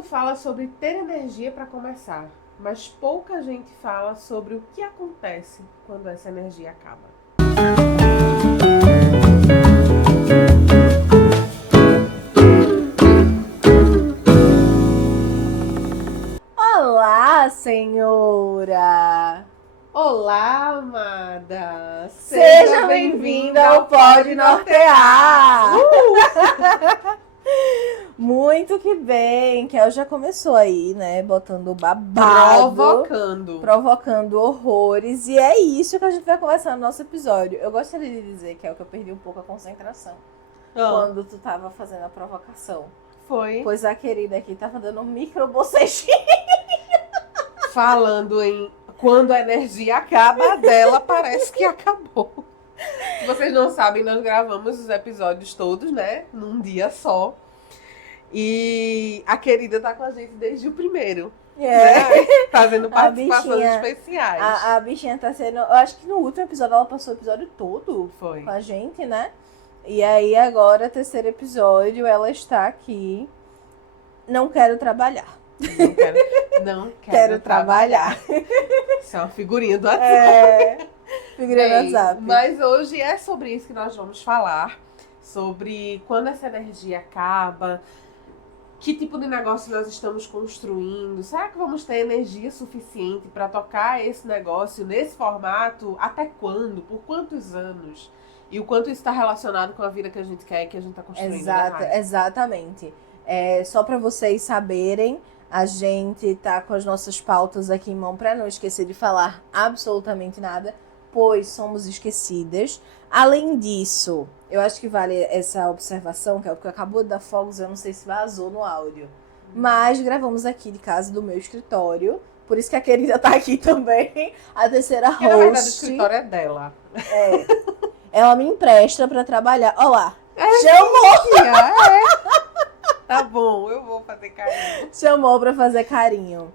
mundo fala sobre ter energia para começar, mas pouca gente fala sobre o que acontece quando essa energia acaba. Olá, senhora! Olá, amada! Seja bem-vinda ao Pode Nortear! Muito que bem, que ela já começou aí, né, botando babado, provocando horrores, e é isso que a gente vai conversar no nosso episódio. Eu gostaria de dizer que é o que eu perdi um pouco a concentração quando tu tava fazendo a provocação. Foi. Pois a querida aqui tava dando um micro bocejinho. Falando em quando a energia acaba, a dela parece que acabou. Se vocês não sabem, nós gravamos os episódios todos, né? Num dia só. E a querida tá com a gente desde o primeiro. Né? Fazendo participações especiais. A bichinha tá sendo... Eu acho que no último episódio ela passou o episódio todo com a gente, né? E aí agora, terceiro episódio, ela está aqui. Não quero trabalhar. Não quero trabalhar. Isso é uma figurinha do WhatsApp. Figurinha do WhatsApp. Mas hoje é sobre isso que nós vamos falar. Sobre quando essa energia acaba. Que tipo de negócio nós estamos construindo? Será que vamos ter energia suficiente para tocar esse negócio nesse formato? Até quando? Por quantos anos? E o quanto isso está relacionado com a vida que a gente quer e que a gente está construindo. Exatamente. Só para vocês saberem, a gente tá com as nossas pautas aqui em mão para não esquecer de falar absolutamente nada, pois somos esquecidas. Além disso, eu acho que vale essa observação, que é o que acabou de dar fogos, eu não sei se vazou no áudio. Mas gravamos aqui de casa do meu escritório, por isso que a querida tá aqui também, a terceira host. Na verdade, o escritório é dela. Ela me empresta para trabalhar. Olha lá, chamou! Tá bom, eu vou fazer carinho. Chamou pra fazer carinho.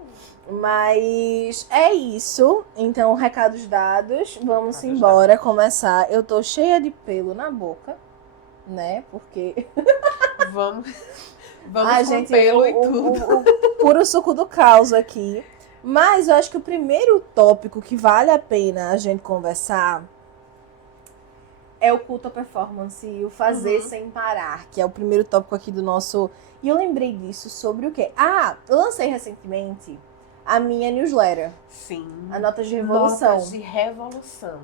Mas é isso. Então, recados dados. Vamos embora começar. Eu tô cheia de pelo na boca, né? Porque... Vamos com pelo e tudo. O puro suco do caos aqui. Mas eu acho que o primeiro tópico que vale a pena a gente conversar é o culto à performance e o fazer sem parar, que é o primeiro tópico aqui do nosso... E eu lembrei disso sobre o quê? Eu lancei recentemente a minha newsletter. Sim. A Notas de Revolução. Notas de Revolução.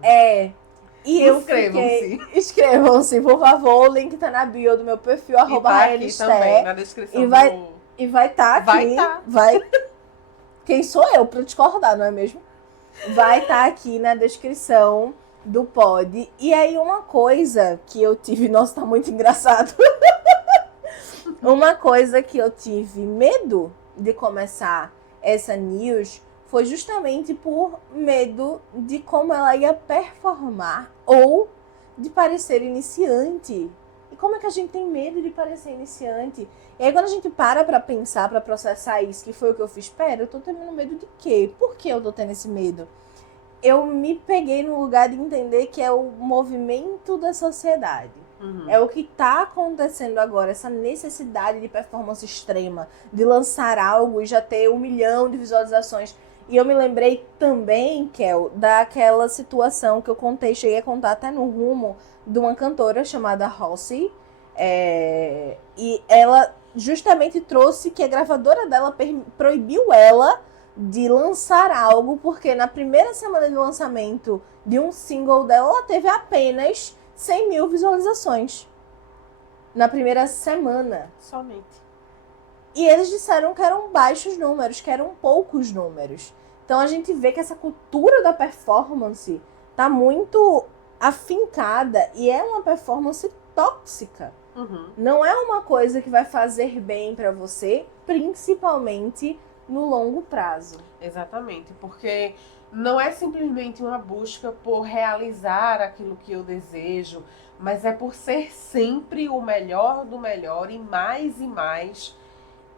E Inscrevam-se, por favor. O link tá na bio do meu perfil, @Raelster. Aqui também, na descrição e vai estar aqui. Quem sou eu pra discordar, não é mesmo? Vai estar aqui na descrição do pod. E aí uma coisa que eu tive... Nossa, tá muito engraçado. Uma coisa que eu tive medo de começar essa news foi justamente por medo de como ela ia performar ou de parecer iniciante. E como é que a gente tem medo de parecer iniciante? E aí quando a gente para pensar, pra processar isso, que foi o que eu fiz, eu tô tendo medo de quê? Por que eu tô tendo esse medo? Eu me peguei no lugar de entender que é o movimento da sociedade. É o que está acontecendo agora, essa necessidade de performance extrema, de lançar algo e já ter 1 milhão de visualizações. E eu me lembrei também, Kel, daquela situação que eu cheguei a contar até no rumo de uma cantora chamada Halsey. E ela justamente trouxe que a gravadora dela proibiu ela de lançar algo, porque na primeira semana de lançamento de um single dela, ela teve apenas 100 mil visualizações. Na primeira semana. Somente. E eles disseram que eram baixos números, que eram poucos números. Então a gente vê que essa cultura da performance tá muito afincada e é uma performance tóxica. Não é uma coisa que vai fazer bem pra você, principalmente no longo prazo. Exatamente, porque não é simplesmente uma busca por realizar aquilo que eu desejo, mas é por ser sempre o melhor do melhor e mais.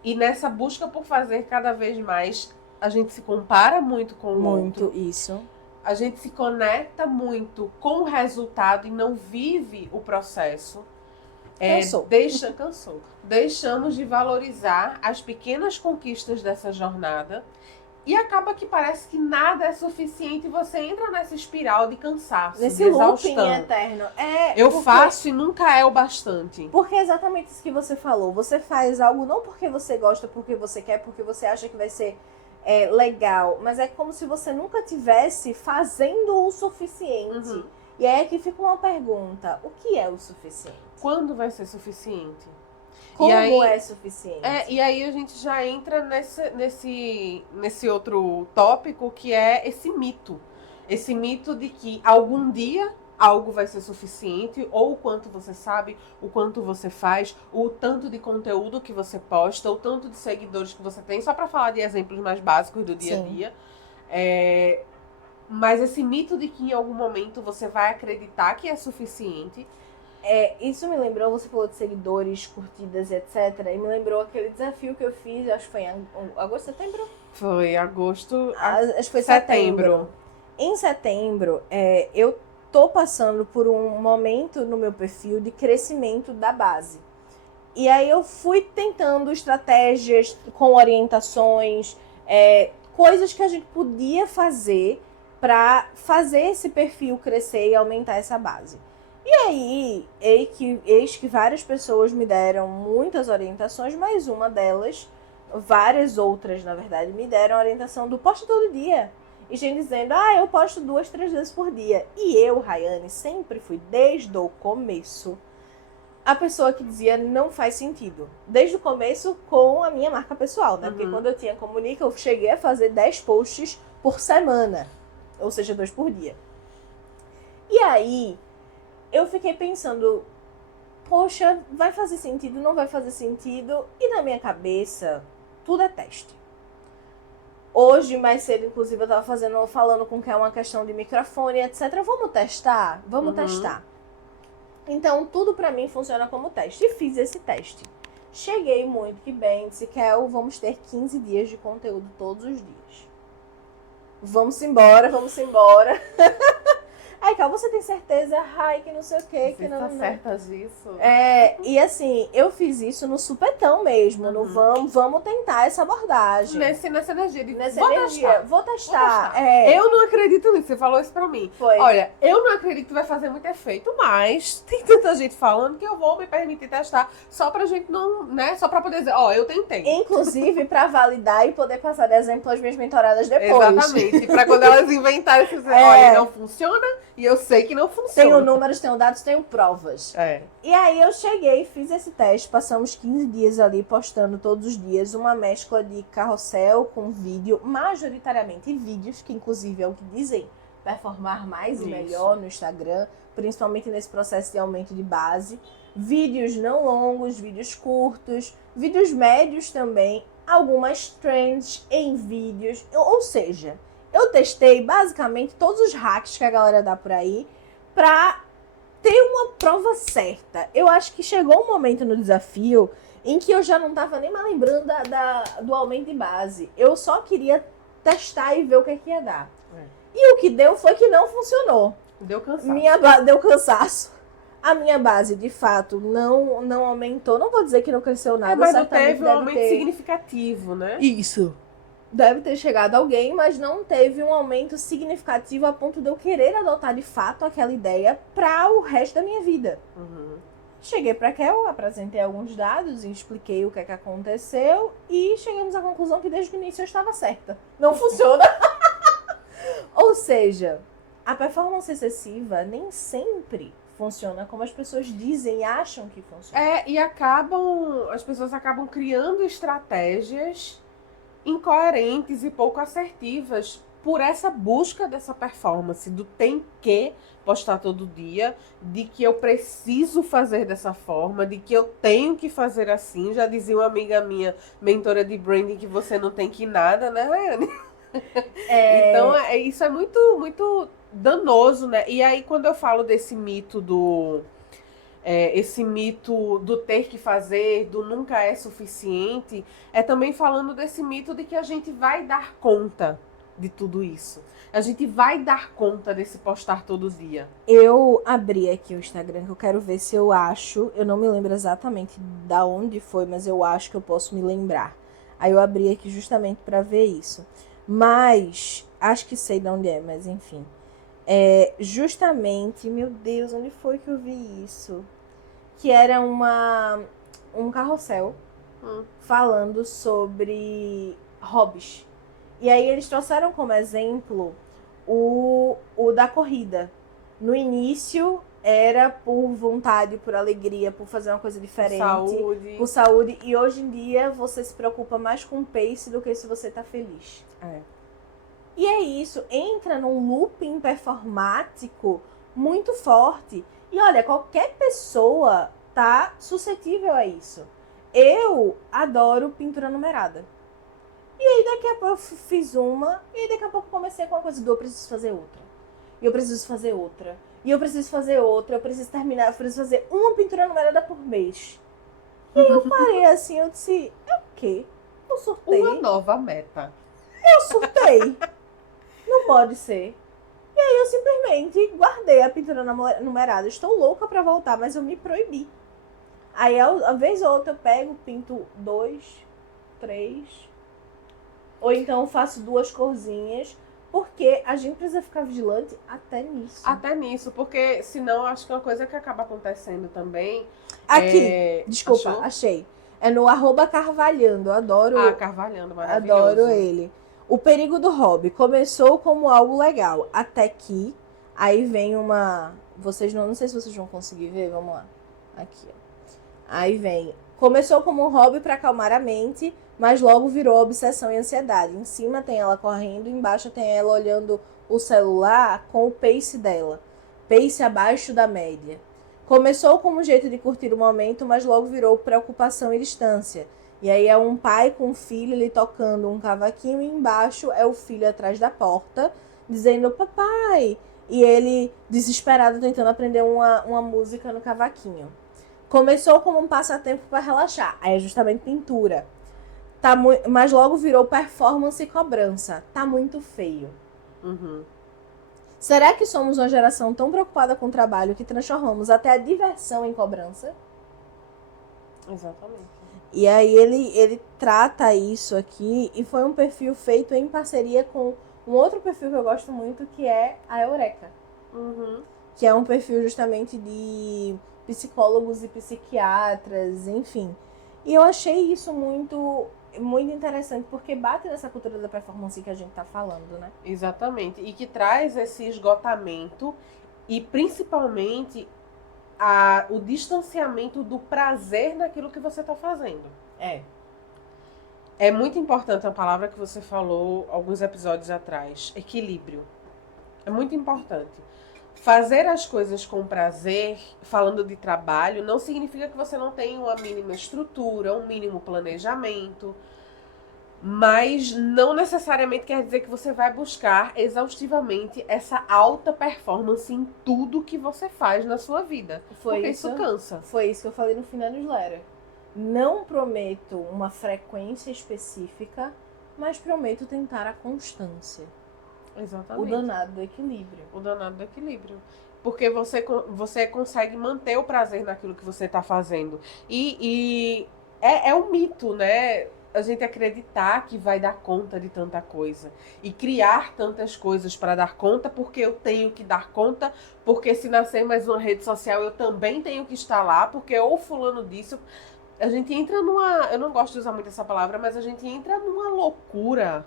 E nessa busca por fazer cada vez mais, a gente se compara muito com o outro. Muito isso. A gente se conecta muito com o resultado e não vive o processo. Cansou. Deixamos de valorizar as pequenas conquistas dessa jornada e acaba que parece que nada é suficiente e você entra nessa espiral de cansaço, nesse de exaustão. looping eterno. Faço e nunca é o bastante. Porque é exatamente isso que você falou. Você faz algo não porque você gosta, porque você quer, porque você acha que vai ser legal, mas é como se você nunca tivesse fazendo o suficiente. Uhum. E aí é que fica uma pergunta: o que é o suficiente? Quando vai ser suficiente? Como é suficiente? E aí a gente já entra nesse outro tópico que é esse mito. Esse mito de que algum dia algo vai ser suficiente, ou o quanto você sabe, o quanto você faz, o tanto de conteúdo que você posta, o tanto de seguidores que você tem, só para falar de exemplos mais básicos do dia a dia. Mas esse mito de que em algum momento você vai acreditar que é suficiente. Isso me lembrou, você falou de seguidores, curtidas, etc. E me lembrou aquele desafio que eu fiz, acho que foi em agosto, setembro? Foi agosto, acho que foi setembro. Em setembro, eu tô passando por um momento no meu perfil de crescimento da base. E aí eu fui tentando estratégias com orientações, coisas que a gente podia fazer para fazer esse perfil crescer e aumentar essa base. E aí, eis que várias pessoas me deram muitas orientações, mas uma delas, várias outras, na verdade, me deram a orientação do poste todo dia. E gente dizendo, eu posto 2, 3 vezes por dia. E eu, Rayane, sempre fui, desde o começo, a pessoa que dizia não faz sentido. Desde o começo com a minha marca pessoal, né? Porque quando eu tinha Comunica, eu cheguei a fazer 10 posts por semana. Ou seja, 2 por dia. E aí, eu fiquei pensando, poxa, vai fazer sentido, não vai fazer sentido? E na minha cabeça, tudo é teste. Hoje, mais cedo, inclusive, eu tava falando com que é uma questão de microfone, etc. Vamos testar? Vamos testar. Então, tudo pra mim funciona como teste. E fiz esse teste. Cheguei muito que bem, disse, Kel, vamos ter 15 dias de conteúdo todos os dias. Vamos embora. Aí, Kel, você tem certeza? Ai, que não sei o quê. Você tá certa disso? E assim, eu fiz isso no supetão mesmo, no vamos tentar essa abordagem. Nessa energia de vou testar. Eu não acredito nisso, você falou isso pra mim. Foi. Olha, eu não acredito que vai fazer muito efeito, mas tem tanta gente falando que eu vou me permitir testar só pra gente não, né, só pra poder dizer, eu tentei. Inclusive pra validar e poder passar de exemplo às minhas mentoradas depois. Exatamente, pra quando elas inventarem, você dizer, olha, não funciona. E eu sei que não funciona. Tenho números, tenho dados, tenho provas. E aí eu cheguei, fiz esse teste, passamos 15 dias ali postando todos os dias uma mescla de carrossel com vídeo, majoritariamente vídeos, que inclusive é o que dizem performar mais e melhor no Instagram, principalmente nesse processo de aumento de base. Vídeos não longos, vídeos curtos, vídeos médios também, algumas trends em vídeos, ou seja, eu testei basicamente todos os hacks que a galera dá por aí pra ter uma prova certa. Eu acho que chegou um momento no desafio em que eu já não tava nem mais lembrando do aumento de base. Eu só queria testar e ver o que ia dar. E o que deu foi que não funcionou. Deu cansaço. Deu cansaço. A minha base, de fato, não aumentou. Não vou dizer que não cresceu nada. Mas não teve um aumento significativo, né? Isso. Deve ter chegado alguém, mas não teve um aumento significativo a ponto de eu querer adotar de fato aquela ideia para o resto da minha vida. Cheguei para Kel, apresentei alguns dados e expliquei o que aconteceu e chegamos à conclusão que desde o início eu estava certa. Não funciona. Ou seja, a performance excessiva nem sempre funciona como as pessoas dizem e acham que funciona. E as pessoas acabam criando estratégias incoerentes e pouco assertivas por essa busca dessa performance, do tem que postar todo dia, de que eu preciso fazer dessa forma, de que eu tenho que fazer assim. Já dizia uma amiga minha, mentora de branding, que você não tem que nada, né, Rayane? Então, isso é muito, muito danoso, né? E aí, quando eu falo desse mito esse mito do ter que fazer, do nunca é suficiente, é também falando desse mito de que a gente vai dar conta. de tudo isso. A gente vai dar conta desse postar todo dia. Eu abri aqui o Instagram, que eu quero ver se eu acho. Eu não me lembro exatamente da onde foi, mas eu acho que eu posso me lembrar. Aí eu abri aqui justamente para ver isso. Mas, acho que sei de onde é, mas enfim. É justamente, meu Deus, onde foi que eu vi isso? Que era um carrossel falando sobre hobbies. E aí eles trouxeram como exemplo o da corrida. No início era por vontade, por alegria, por fazer uma coisa diferente. Por saúde. E hoje em dia você se preocupa mais com o pace do que se você tá feliz. E é isso. Entra num looping performático muito forte. E olha, qualquer pessoa tá suscetível a isso. Eu adoro pintura numerada. E aí daqui a pouco eu fiz uma, e aí daqui a pouco eu comecei com uma coisa do eu preciso fazer outra. E eu preciso fazer outra. E eu preciso fazer outra. Eu preciso terminar, eu preciso fazer uma pintura numerada por mês. E aí eu parei assim, eu disse, é o quê? Eu surtei. Uma nova meta. Eu surtei. Não pode ser. E aí eu simplesmente guardei a pintura numerada. Estou louca pra voltar, mas eu me proibi. Aí a vez ou outra eu pego, pinto 2, 3... Ou então faço 2 corzinhas, porque a gente precisa ficar vigilante até nisso. Até nisso, porque senão acho que é uma coisa que acaba acontecendo também. Aqui, desculpa, achou? Achei. É no @carvalhando, eu adoro. Carvalhando, maravilhoso. Adoro ele. O perigo do hobby começou como algo legal, até que aí vem uma... Vocês não sei se vocês vão conseguir ver, vamos lá. Aqui, ó. Aí vem... Começou como um hobby para acalmar a mente, mas logo virou obsessão e ansiedade. Em cima tem ela correndo, embaixo tem ela olhando o celular com o pace dela. Pace abaixo da média. Começou como um jeito de curtir o momento, mas logo virou preocupação e distância. E aí é um pai com um filho ali tocando um cavaquinho e embaixo é o filho atrás da porta, dizendo papai. E ele desesperado tentando aprender uma música no cavaquinho. Começou como um passatempo para relaxar. Aí é justamente pintura. Mas logo virou performance e cobrança. Tá muito feio. Será que somos uma geração tão preocupada com o trabalho que transformamos até a diversão em cobrança? Exatamente. E aí ele trata isso aqui. E foi um perfil feito em parceria com um outro perfil que eu gosto muito, que é a Eureka. Que é um perfil justamente de psicólogos e psiquiatras, enfim. E eu achei isso muito interessante, porque bate nessa cultura da performance que a gente tá falando, né? Exatamente. E que traz esse esgotamento e principalmente o distanciamento do prazer naquilo que você tá fazendo. É muito importante a palavra que você falou alguns episódios atrás, equilíbrio. É muito importante. Fazer as coisas com prazer, falando de trabalho, não significa que você não tenha uma mínima estrutura, um mínimo planejamento, mas não necessariamente quer dizer que você vai buscar exaustivamente essa alta performance em tudo que você faz na sua vida. Porque isso cansa. Foi isso que eu falei no fim da newsletter. Não prometo uma frequência específica, mas prometo tentar a constância. Exatamente. O danado do equilíbrio. O danado do equilíbrio. Porque você consegue manter o prazer naquilo que você está fazendo. E é um mito, né? A gente acreditar que vai dar conta de tanta coisa. E criar tantas coisas para dar conta, porque eu tenho que dar conta. Porque se nascer mais uma rede social, eu também tenho que estar lá. Porque ou fulano disso... A gente entra numa... Eu não gosto de usar muito essa palavra, mas a gente entra numa loucura.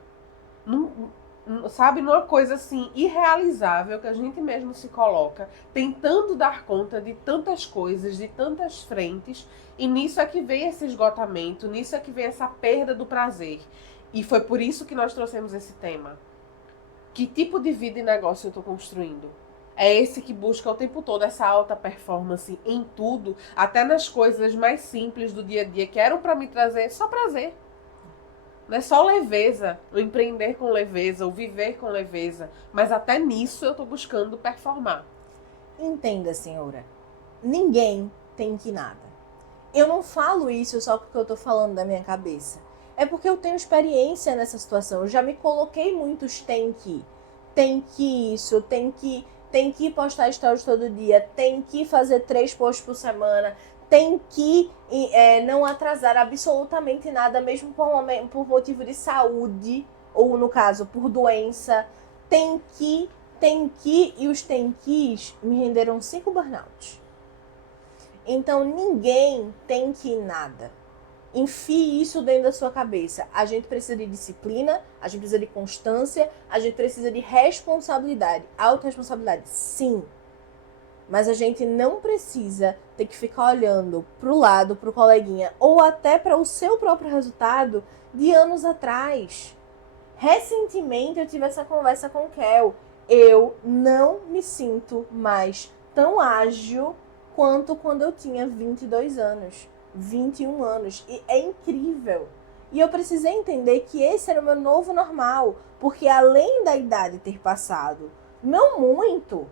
Sabe, numa coisa assim, irrealizável que a gente mesmo se coloca, tentando dar conta de tantas coisas, de tantas frentes, e nisso é que vem esse esgotamento, nisso é que vem essa perda do prazer. E foi por isso que nós trouxemos esse tema. Que tipo de vida e negócio eu estou construindo? É esse que busca o tempo todo essa alta performance em tudo, até nas coisas mais simples do dia a dia, que eram para me trazer só prazer. Não é só leveza, o empreender com leveza, o viver com leveza. Mas até nisso eu tô buscando performar. Entenda, senhora. Ninguém tem que nada. Eu não falo isso só porque eu tô falando da minha cabeça. É porque eu tenho experiência nessa situação. Eu já me coloquei muitos tem que. Tem que isso, tem que postar stories todo dia, tem que fazer 3 posts por semana, tem que não atrasar absolutamente nada, mesmo por motivo de saúde, ou no caso, por doença. Tem que, e os tem quis me renderam 5 burnouts. Então ninguém tem que nada. Enfie isso dentro da sua cabeça. A gente precisa de disciplina, a gente precisa de constância, a gente precisa de responsabilidade. Autorresponsabilidade, sim. Mas a gente não precisa ter que ficar olhando pro lado, pro coleguinha, ou até para o seu próprio resultado de anos atrás. Recentemente eu tive essa conversa com o Kel. Eu não me sinto mais tão ágil quanto quando eu tinha 22 anos. 21 anos. E é incrível. E eu precisei entender que esse era o meu novo normal. Porque além da idade ter passado, não muito,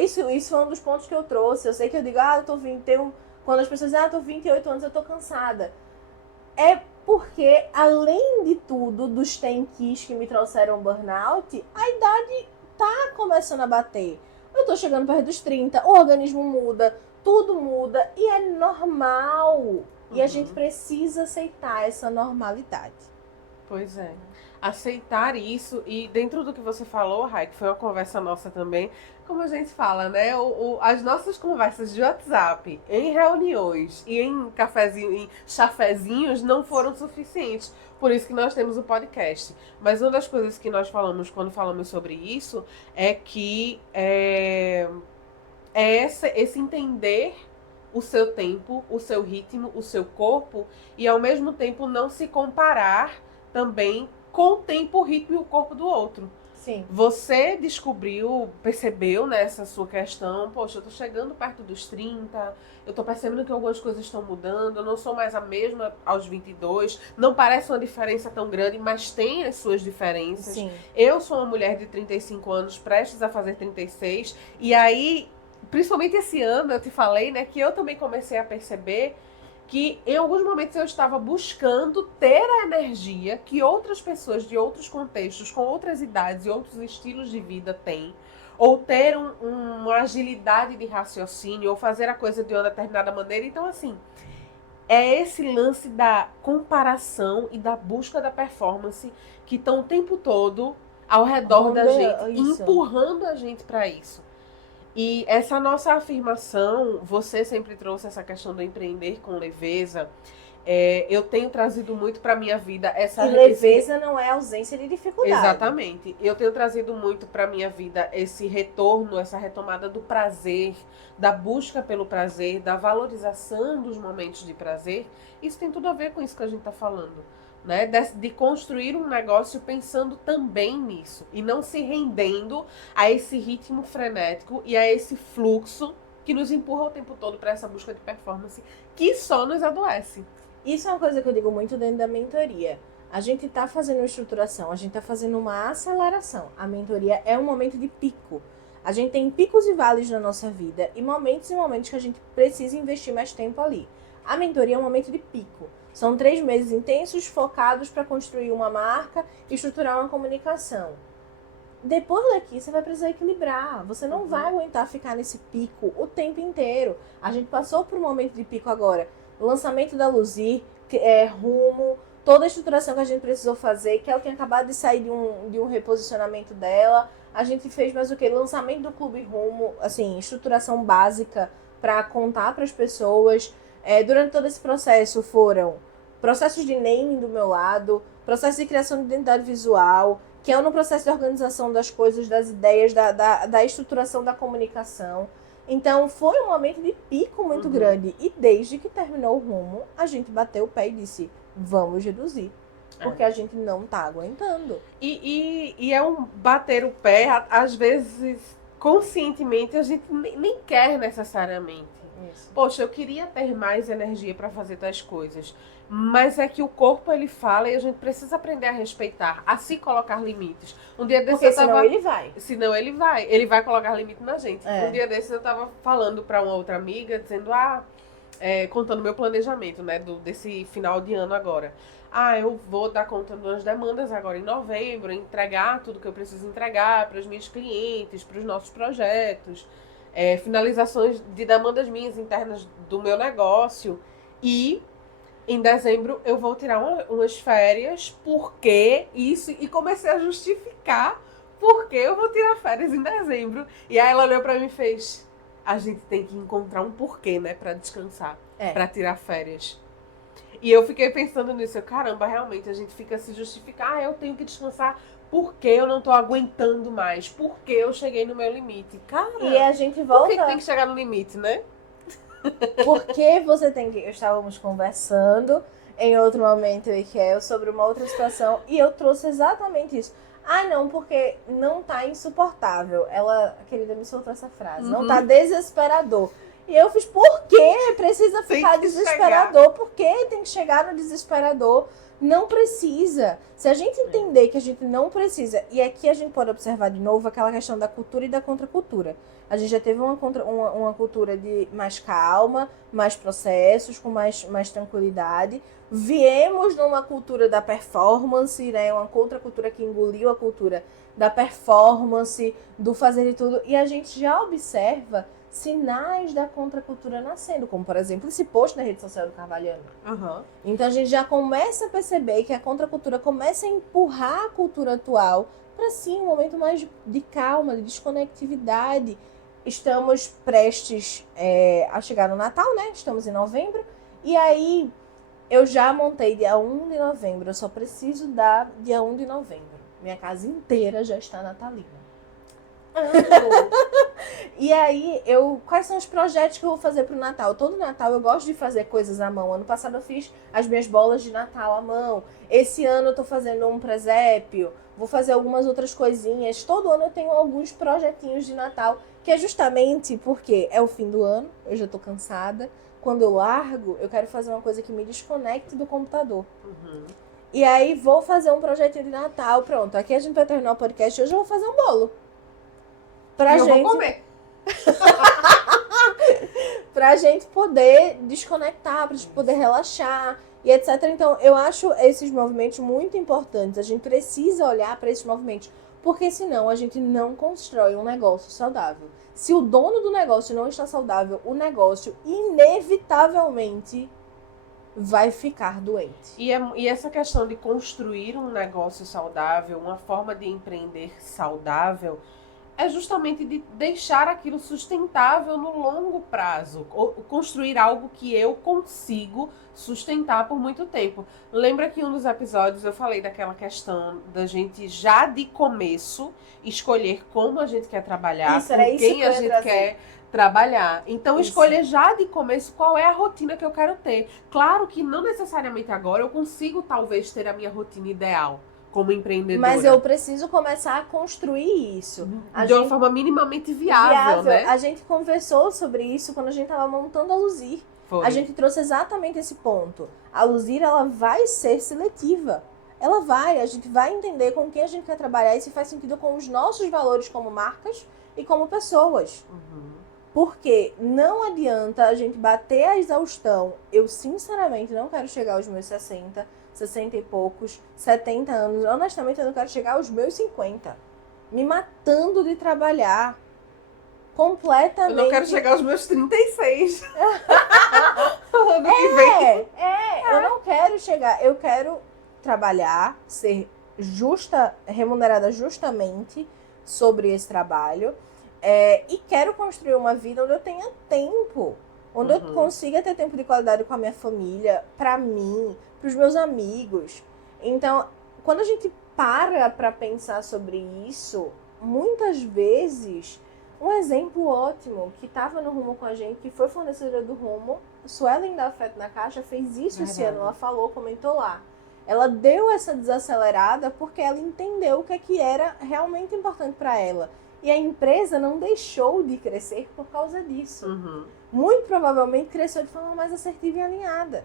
isso foi um dos pontos que eu trouxe. Eu sei que eu digo, eu tô 21. Quando as pessoas dizem, eu tô 28 anos, eu tô cansada. É porque, além de tudo, dos tanques que me trouxeram burnout, a idade tá começando a bater. Eu tô chegando perto dos 30, o organismo muda, tudo muda e é normal. E a gente precisa aceitar essa normalidade. Pois é. Aceitar isso, e dentro do que você falou, Rai, que foi uma conversa nossa também, como a gente fala, né? As nossas conversas de WhatsApp, em reuniões e em em chafezinhos, não foram suficientes. Por isso que nós temos o podcast. Mas uma das coisas que nós falamos quando falamos sobre isso é que esse entender o seu tempo, o seu ritmo, o seu corpo, e ao mesmo tempo não se comparar também com o tempo, o ritmo e o corpo do outro. Sim. Você percebeu nessa sua questão, poxa, eu tô chegando perto dos 30, eu tô percebendo que algumas coisas estão mudando, eu não sou mais a mesma aos 22, não parece uma diferença tão grande, mas tem as suas diferenças. Sim. Eu sou uma mulher de 35 anos, prestes a fazer 36, e aí, principalmente esse ano, eu te falei, né, que eu também comecei a perceber que em alguns momentos eu estava buscando ter a energia que outras pessoas de outros contextos, com outras idades e outros estilos de vida têm, ou ter uma agilidade de raciocínio, ou fazer a coisa de uma determinada maneira. Então, assim, é esse lance da comparação e da busca da performance que estão o tempo todo ao redor da gente, empurrando a gente para isso. E essa nossa afirmação, você sempre trouxe essa questão do empreender com leveza. Eu tenho trazido muito para minha vida essa... E leveza não é ausência de dificuldade. Exatamente. Eu tenho trazido muito para minha vida esse retorno, essa retomada do prazer, da busca pelo prazer, da valorização dos momentos de prazer. Isso tem tudo a ver com isso que a gente está falando, né? De construir um negócio pensando também nisso e não se rendendo a esse ritmo frenético e a esse fluxo que nos empurra o tempo todo para essa busca de performance que só nos adoece. Isso é uma coisa que eu digo muito dentro da mentoria. A gente está fazendo uma estruturação, a gente está fazendo uma aceleração. A mentoria é um momento de pico. A gente tem picos e vales na nossa vida e momentos que a gente precisa investir mais tempo ali. A mentoria é um momento de pico. São 3 meses intensos, focados para construir uma marca e estruturar uma comunicação. Depois daqui, você vai precisar equilibrar. Você não vai aguentar ficar nesse pico o tempo inteiro. A gente passou por um momento de pico agora. O lançamento da Luzir, Rumo, toda a estruturação que a gente precisou fazer, que ela tinha acabado de sair de um reposicionamento dela. A gente fez mais o quê? Lançamento do Clube Rumo, assim, estruturação básica para contar para as pessoas. Durante todo esse processo foram processos de naming do meu lado, processo de criação de identidade visual, que é no processo de organização das coisas, das ideias, da estruturação da comunicação. Então foi um momento de pico muito grande. E desde que terminou o Rumo, a gente bateu o pé e disse, vamos reduzir. Porque a gente não tá aguentando. E é um bater o pé, às vezes, conscientemente, a gente nem quer necessariamente. Isso. Poxa, eu queria ter mais energia para fazer tais coisas. Mas é que o corpo, ele fala e a gente precisa aprender a respeitar, a se colocar limites. Um dia desse porque senão ele vai. Senão ele vai. Ele vai colocar limite na gente. Um dia desses eu tava falando para uma outra amiga, dizendo, contando meu planejamento, né, desse final de ano agora. eu vou dar conta das demandas agora em novembro, entregar tudo que eu preciso entregar para os meus clientes, para os nossos projetos, finalizações de demandas minhas internas do meu negócio. E em dezembro eu vou tirar umas férias, porque isso, e comecei a justificar porque eu vou tirar férias em dezembro. E aí ela olhou pra mim e fez: a gente tem que encontrar um porquê, né, pra descansar, pra tirar férias. E eu fiquei pensando nisso, caramba, realmente, a gente fica se justificar, eu tenho que descansar porque eu não tô aguentando mais, porque eu cheguei no meu limite. Cara, e a gente volta... por que tem que chegar no limite, né? Porque você tem que... Estávamos conversando em outro momento, Miquel, sobre uma outra situação, e eu trouxe exatamente isso. Não, porque não tá insuportável. Ela, a querida, me soltou essa frase. Não tá desesperador. E eu fiz, por que precisa ficar desesperador? Por que tem que chegar no desesperador? Não precisa. Se a gente entender que a gente não precisa, e aqui a gente pode observar de novo aquela questão da cultura e da contracultura. A gente já teve uma cultura de mais calma, mais processos, com mais tranquilidade. Viemos numa cultura da performance, né? Uma contracultura que engoliu a cultura da performance, do fazer de tudo. E a gente já observa sinais da contracultura nascendo, como, por exemplo, esse post na rede social do Carvalhano. Então a gente já começa a perceber que a contracultura começa a empurrar a cultura atual para sim um momento mais de calma, de desconectividade. Estamos prestes a chegar no Natal, né? Estamos em novembro. E aí eu já montei dia 1 de novembro. Eu só preciso dar dia 1 de novembro. Minha casa inteira já está natalina. E aí, quais são os projetos que eu vou fazer pro Natal? Todo Natal eu gosto de fazer coisas à mão. Ano passado eu fiz as minhas bolas de Natal à mão. Esse ano eu tô fazendo um presépio. Vou fazer algumas outras coisinhas. Todo ano eu tenho alguns projetinhos de Natal, que é justamente porque é o fim do ano, eu já tô cansada. Quando eu largo, eu quero fazer uma coisa que me desconecte do computador. E aí vou fazer um projetinho de Natal, pronto. Aqui a gente vai terminar o podcast, hoje eu vou fazer um bolo. Eu vou comer. Pra gente poder desconectar, pra gente poder relaxar e etc. Então, eu acho esses movimentos muito importantes. A gente precisa olhar para esses movimentos, porque senão a gente não constrói um negócio saudável. Se o dono do negócio não está saudável, o negócio inevitavelmente vai ficar doente. E essa questão de construir um negócio saudável, uma forma de empreender saudável, é justamente de deixar aquilo sustentável no longo prazo. Construir algo que eu consigo sustentar por muito tempo. Lembra que em um dos episódios eu falei daquela questão da gente já de começo escolher como a gente quer trabalhar, com quem a gente quer trabalhar. Então, escolher já de começo qual é a rotina que eu quero ter. Claro que não necessariamente agora eu consigo talvez ter a minha rotina ideal como empreendedora. Mas eu preciso começar a construir isso. Uma forma minimamente viável, né? A gente conversou sobre isso quando a gente estava montando a Luzir. Foi. A gente trouxe exatamente esse ponto. A Luzir, ela vai ser seletiva. A gente vai entender com quem a gente quer trabalhar e se faz sentido com os nossos valores como marcas e como pessoas. Porque não adianta a gente bater a exaustão. Eu, sinceramente, não quero chegar aos meus 60 e poucos, 70 anos. Honestamente, eu não quero chegar aos meus 50. Me matando de trabalhar. Completamente. Eu não quero chegar aos meus 36. Ano que vem. Eu não quero chegar. Eu quero trabalhar, ser remunerada justamente sobre esse trabalho. E quero construir uma vida onde eu tenha tempo. Onde eu consiga ter tempo de qualidade com a minha família, pra mim, pros meus amigos. Então, quando a gente para pensar sobre isso, muitas vezes, um exemplo ótimo que estava no Rumo com a gente, que foi fornecedora do Rumo, Suelen da Afeto na Caixa, fez isso esse ano. Ela falou, comentou lá. Ela deu essa desacelerada porque ela entendeu o que era realmente importante para ela. E a empresa não deixou de crescer por causa disso. Muito provavelmente cresceu de forma mais assertiva e alinhada.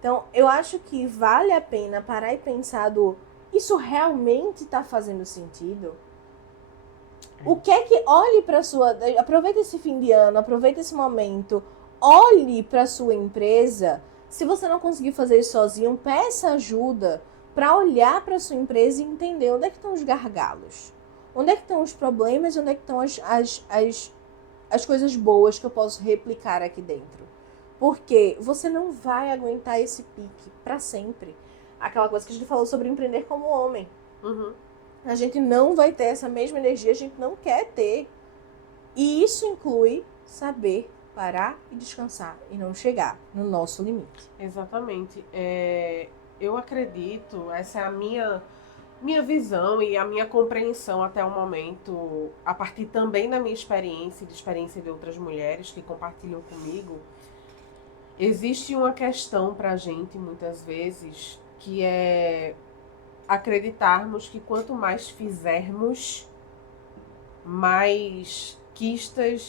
Então, eu acho que vale a pena parar e pensar isso realmente está fazendo sentido? O que é que... Olhe para sua... Aproveita esse fim de ano, aproveita esse momento. Olhe para sua empresa. Se você não conseguir fazer isso sozinho, peça ajuda para olhar para sua empresa e entender onde é que estão os gargalos. Onde é que estão os problemas e onde é que estão as coisas boas que eu posso replicar aqui dentro. Porque você não vai aguentar esse pique para sempre. Aquela coisa que a gente falou sobre empreender como homem. Uhum. A gente não vai ter essa mesma energia, a gente não quer ter. E isso inclui saber parar e descansar e não chegar no nosso limite. Exatamente. Eu acredito, essa é a minha visão e a minha compreensão até o momento, a partir também da minha experiência e de experiência de outras mulheres que compartilham comigo, existe uma questão pra gente, muitas vezes, que é acreditarmos que quanto mais fizermos, mais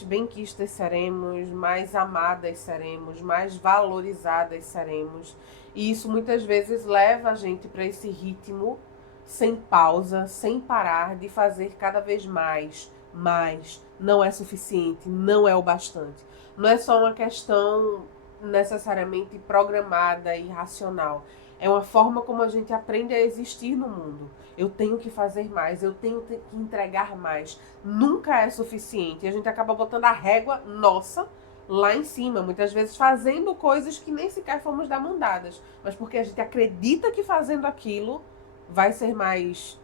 benquistas seremos, mais amadas seremos, mais valorizadas seremos. E isso muitas vezes leva a gente para esse ritmo sem pausa, sem parar, de fazer cada vez mais. Não é suficiente, não é o bastante. Não é só uma questão necessariamente programada e racional. É uma forma como a gente aprende a existir no mundo. Eu tenho que fazer mais, eu tenho que entregar mais. Nunca é suficiente. E a gente acaba botando a régua nossa lá em cima. Muitas vezes fazendo coisas que nem sequer fomos demandadas. Mas porque a gente acredita que fazendo aquilo vai ser mais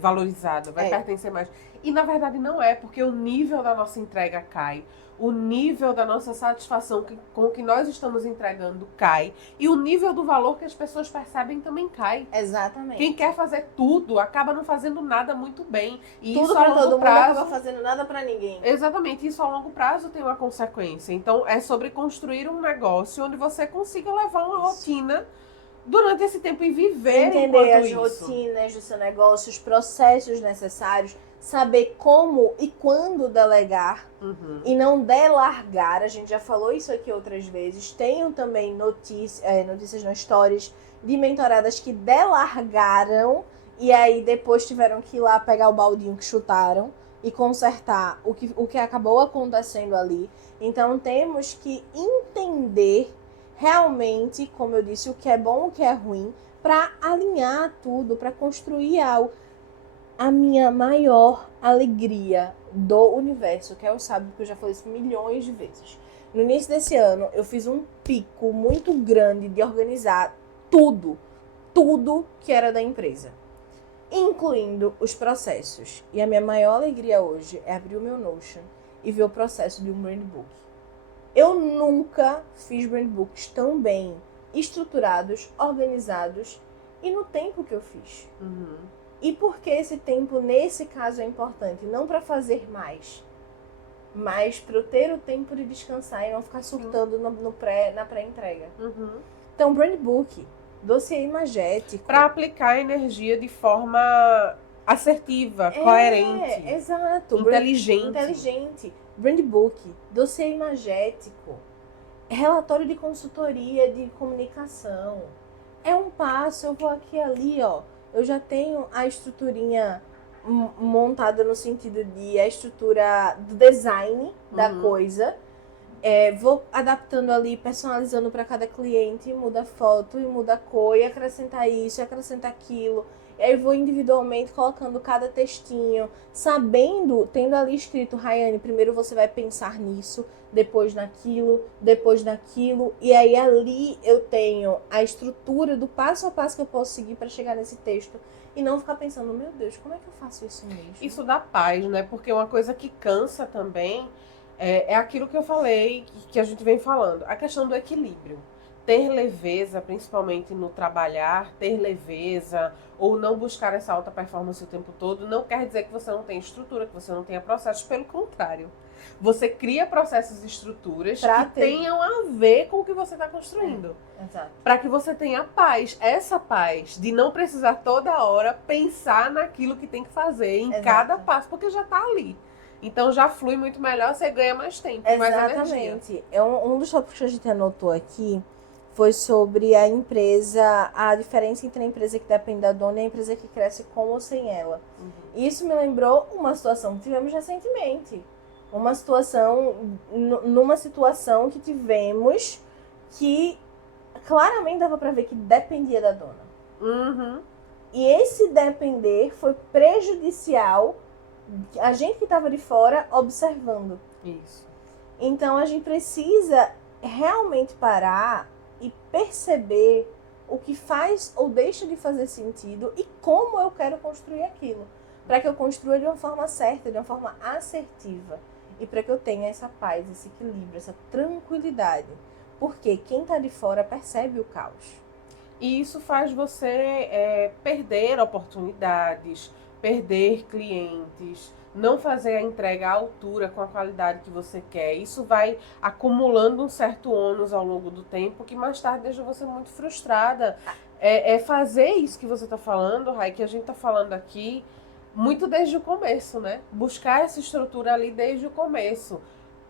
valorizado, vai pertencer mais. E na verdade não é, porque o nível da nossa entrega cai. O nível da nossa satisfação com o que nós estamos entregando cai. E o nível do valor que as pessoas percebem também cai. Exatamente. Quem quer fazer tudo acaba não fazendo nada muito bem. E tudo isso a pra longo todo prazo, mundo acaba fazendo nada pra ninguém. Exatamente. Isso a longo prazo tem uma consequência. Então é sobre construir um negócio onde você consiga levar uma rotina durante esse tempo e viver entender as isso. rotinas do seu negócio, os processos necessários, saber como e quando delegar e não delargar. A gente já falou isso aqui outras vezes. Tenho também notícias nas stories de mentoradas que delargaram e aí depois tiveram que ir lá pegar o baldinho que chutaram e consertar o que acabou acontecendo ali. Então temos que entender realmente, como eu disse, o que é bom, o que é ruim, para alinhar tudo, para construir algo. A minha maior alegria do universo, que eu sabe, porque eu já falei isso milhões de vezes. No início desse ano, eu fiz um pico muito grande de organizar tudo que era da empresa, incluindo os processos. E a minha maior alegria hoje é abrir o meu Notion e ver o processo de um brand book. Eu nunca fiz brand books tão bem estruturados, organizados e no tempo que eu fiz. E por que esse tempo, nesse caso, é importante? Não para fazer mais, mas para eu ter o tempo de descansar e não ficar surtando na pré-entrega. Então, brand book, dossiê imagético. Para aplicar a energia de forma assertiva, coerente. Exato. Inteligente. Brand book, dossiê imagético, relatório de consultoria de comunicação. É um passo, eu vou aqui e ali, ó. Eu já tenho a estruturinha montada no sentido de a estrutura do design da coisa. Vou adaptando ali, personalizando para cada cliente, muda a foto e muda a cor, e acrescentar isso, e acrescentar aquilo. E aí vou individualmente colocando cada textinho, sabendo, tendo ali escrito, Rayane, primeiro você vai pensar nisso, depois naquilo, e aí ali eu tenho a estrutura do passo a passo que eu posso seguir para chegar nesse texto. E não ficar pensando, meu Deus, como é que eu faço isso mesmo? Isso dá paz, né? Porque uma coisa que cansa também é aquilo que eu falei, que a gente vem falando, a questão do equilíbrio. Ter leveza, principalmente no trabalhar, ter leveza ou não buscar essa alta performance o tempo todo, não quer dizer que você não tenha estrutura, que você não tenha processos, pelo contrário. Você cria processos e estruturas que tenham a ver com o que você está construindo. Para que você tenha paz, essa paz de não precisar toda hora pensar naquilo que tem que fazer em cada passo, porque já está ali. Então já flui muito melhor, você ganha mais tempo, mais energia. Exatamente. Um dos tópicos que a gente anotou aqui foi sobre a empresa, a diferença entre a empresa que depende da dona e a empresa que cresce com ou sem ela. Isso me lembrou uma situação que tivemos recentemente. Numa situação que tivemos que, claramente dava pra ver que dependia da dona. Uhum. E esse depender foi prejudicial a gente que estava de fora observando. Isso. Então a gente precisa realmente parar e perceber o que faz ou deixa de fazer sentido e como eu quero construir aquilo. Para que eu construa de uma forma certa, de uma forma assertiva. E para que eu tenha essa paz, esse equilíbrio, essa tranquilidade. Porque quem está de fora percebe o caos. E isso faz você perder oportunidades, perder clientes, não fazer a entrega à altura com a qualidade que você quer. Isso vai acumulando um certo ônus ao longo do tempo que mais tarde deixa você muito frustrada. É fazer isso que você está falando, Rai, que a gente está falando aqui, muito desde o começo, né? Buscar essa estrutura ali desde o começo.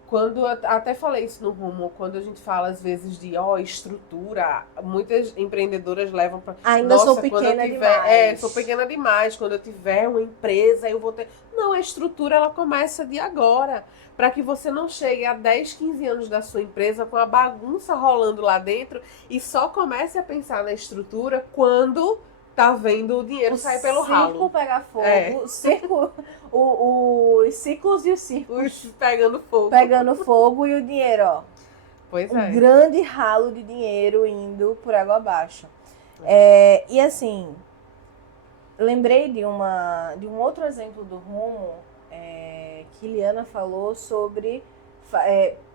Quando eu até falei isso no Rumo, quando a gente fala às vezes de estrutura, muitas empreendedoras levam para ainda sou pequena demais. Sou pequena demais, quando eu tiver uma empresa, eu vou ter. Não, a estrutura ela começa de agora, para que você não chegue a 10, 15 anos da sua empresa com a bagunça rolando lá dentro e só comece a pensar na estrutura quando tá vendo o dinheiro sair pelo ralo. O circo pegar fogo, o circo, os ciclos e os círculos pegando fogo. Pegando fogo e o dinheiro, ó. Pois um grande ralo de dinheiro indo por água abaixo. E assim, lembrei de um outro exemplo do Rumo, que Liana falou sobre...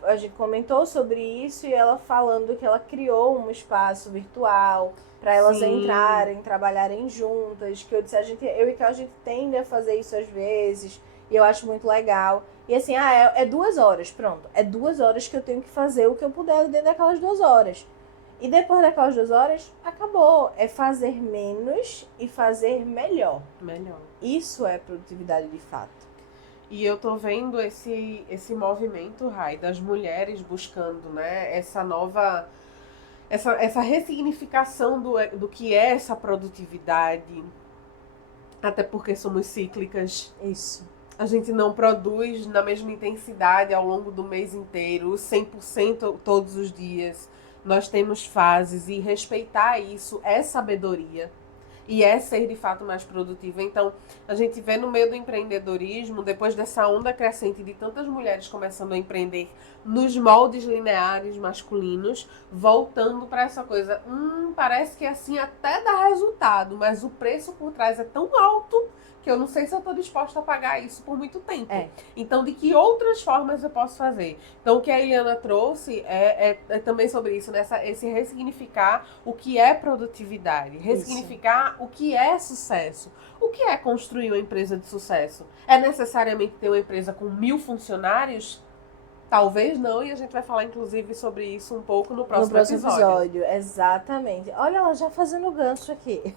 a gente comentou sobre isso e ela falando que ela criou um espaço virtual para elas entrarem, trabalharem juntas, que eu disse, eu e que a gente tende a fazer isso às vezes, e eu acho muito legal. E assim, é 2 horas, pronto. É 2 horas que eu tenho que fazer o que eu puder dentro daquelas 2 horas. E depois daquelas 2 horas, acabou. É fazer menos e fazer melhor. Isso é produtividade de fato. E eu tô vendo esse movimento, Rai, das mulheres buscando, né, essa nova... Essa ressignificação do que é essa produtividade. Até porque somos cíclicas. Isso. A gente não produz na mesma intensidade ao longo do mês inteiro, 100% todos os dias. Nós temos fases e respeitar isso é sabedoria. E é ser de fato mais produtiva. Então, a gente vê no meio do empreendedorismo, depois dessa onda crescente de tantas mulheres começando a empreender nos moldes lineares masculinos, voltando para essa coisa, parece que assim até dá resultado, mas o preço por trás é tão alto que eu não sei se eu estou disposta a pagar isso por muito tempo. Então, de que outras formas eu posso fazer? Então, o que a Eliana trouxe é também sobre isso, né? Esse ressignificar o que é produtividade, ressignificar o que é sucesso. O que é construir uma empresa de sucesso? É necessariamente ter uma empresa com 1000 funcionários? Talvez não, e a gente vai falar, inclusive, sobre isso um pouco no próximo episódio. Exatamente. Olha ela já fazendo gancho aqui.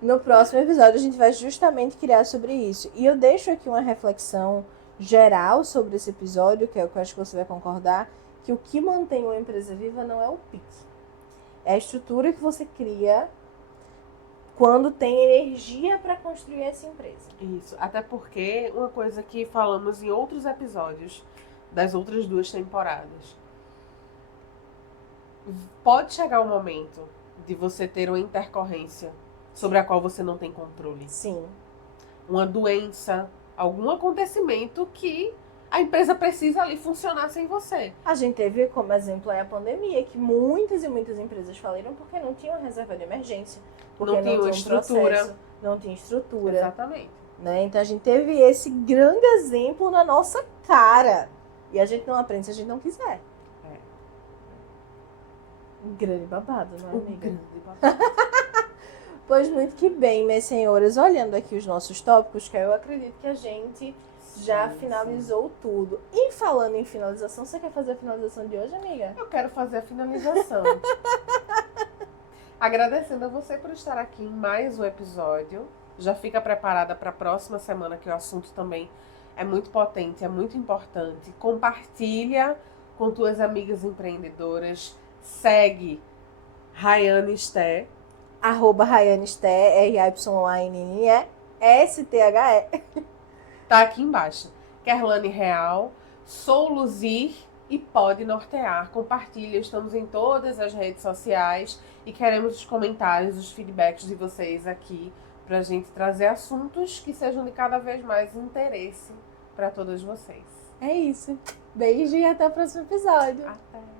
No próximo episódio a gente vai justamente criar sobre isso. E eu deixo aqui uma reflexão geral sobre esse episódio, que é o que eu acho que você vai concordar, que o que mantém uma empresa viva não é o pique. É a estrutura que você cria quando tem energia para construir essa empresa. Isso. Até porque uma coisa que falamos em outros episódios das outras 2 temporadas. Pode chegar um momento de você ter uma intercorrência sobre a qual você não tem controle. Sim. Uma doença, algum acontecimento que a empresa precisa ali funcionar sem você. A gente teve como exemplo a pandemia, que muitas e muitas empresas faliram porque não tinham reserva de emergência. Porque não tinha estrutura. Não tinha estrutura. Exatamente. Né? Então a gente teve esse grande exemplo na nossa cara. E a gente não aprende se a gente não quiser. Um grande babado, não é, amiga? Grande babado. Pois muito que bem, minhas senhoras, olhando aqui os nossos tópicos, que eu acredito que a gente já finalizou tudo. E falando em finalização, você quer fazer a finalização de hoje, amiga? Eu quero fazer a finalização. Agradecendo a você por estar aqui em mais um episódio. Já fica preparada para a próxima semana, que o assunto também é muito potente, é muito importante. Compartilha com tuas amigas empreendedoras. Segue Rayane Sté. @Rayane Sté, RYANNE STHE. Tá aqui embaixo. Kerlane Real. Sou Luzir. e pode nortear. Compartilha, estamos em todas as redes sociais e queremos os comentários, os feedbacks de vocês aqui pra gente trazer assuntos que sejam de cada vez mais interesse para todas vocês. É isso. Beijo e até o próximo episódio. Até!